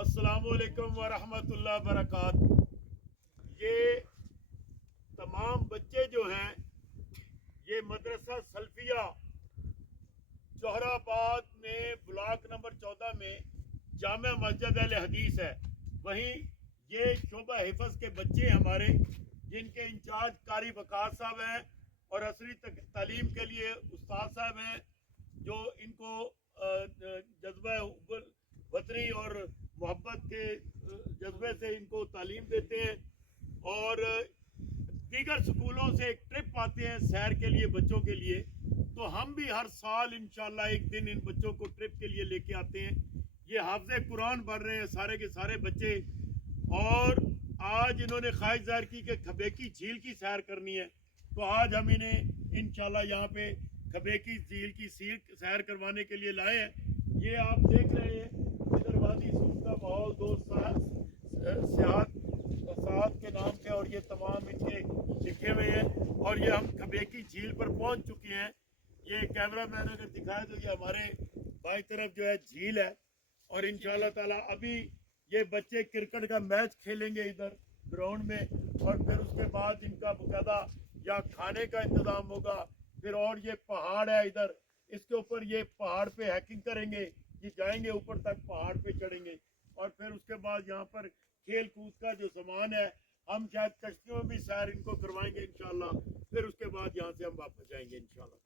السلام علیکم ورحمۃ اللہ وبرکاتہ۔ یہ تمام بچے جو ہیں یہ مدرسہ سلفیہ جوہر آباد میں بلاک نمبر 14 میں جامع مسجد اہل حدیث ہے، وہیں یہ شعبہ حفظ کے بچے ہمارے جن کے انچارج قاری وقار صاحب ہیں اور عصری تعلیم کے لیے استاد صاحب ہیں جو ان کو جذبہ وطنی اور محبت کے جذبے سے ان کو تعلیم دیتے ہیں، اور دیگر سکولوں سے ایک ٹرپ آتے ہیں سیر کے لیے بچوں کے لیے، تو ہم بھی ہر سال انشاءاللہ ایک دن ان بچوں کو ٹرپ کے لیے لے کے آتے ہیں۔ یہ حافظ قرآن بن رہے ہیں سارے کے سارے بچے، اور آج انہوں نے خواہش ظاہر کی کہ کھبیکی جھیل کی سیر کرنی ہے، تو آج ہم انہیں انشاءاللہ یہاں پہ کھبیکی جھیل کی سیر کروانے کے لیے لائے ہیں۔ یہ آپ دیکھ رہے ہیں ادھر وادی سوز کا ماحول، دوست سیاحت کے نام سے، اور یہ تمام ان کے لکھے ہوئے ہیں، اور یہ ہم کھبیکی جھیل پر پہنچ چکے ہیں۔ یہ کیمرہ مین اگر دکھائے تو یہ ہمارے بائیں طرف جو ہے جھیل ہے، اور انشاءاللہ تعالی ابھی یہ بچے کرکٹ کا میچ کھیلیں گے ادھر گراؤنڈ میں، اور پھر اس کے بعد ان کا باقاعدہ یا کھانے کا انتظام ہوگا پھر، اور یہ پہاڑ ہے ادھر، اس کے اوپر یہ پہاڑ پہ ہیکنگ کریں گے، یہ جائیں گے اوپر تک پہاڑ پہ چڑھیں گے، اور پھر اس کے بعد یہاں پر کھیل کود کا جو سامان ہے ہم شاید کشتیوں میں بھی سیر ان کو کروائیں گے انشاءاللہ، پھر اس کے بعد یہاں سے ہم واپس جائیں گے انشاءاللہ۔